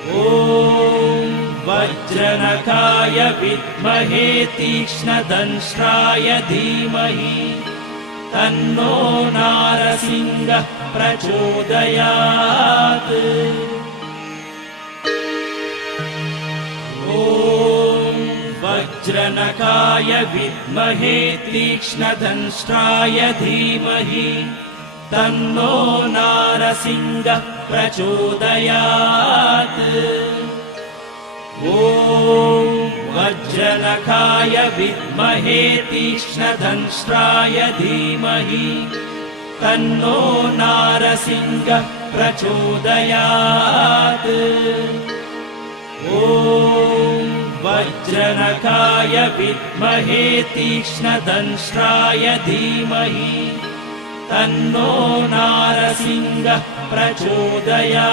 ॐ वज्रनखाय विद्महे तीक्ष्णदंष्ट्राय धीमहि तन्नो नारसिंहः प्रचोदयात्। ॐ वज्रनखाय विद्महे तीक्ष्णदंष्ट्राय धीमहि तन्नो नारसिंहः प्रचोदयात्। ॐ वज्रनखाय विद्महे तीक्ष्णदंष्ट्राय धीमहि तन्नो नारसिंहः प्रचोदयात्। ॐ वज्रनखाय विद्महे तीक्ष्णदंष्ट्राय धीमहि तन्नो नारसिंहः प्रचोदयात्।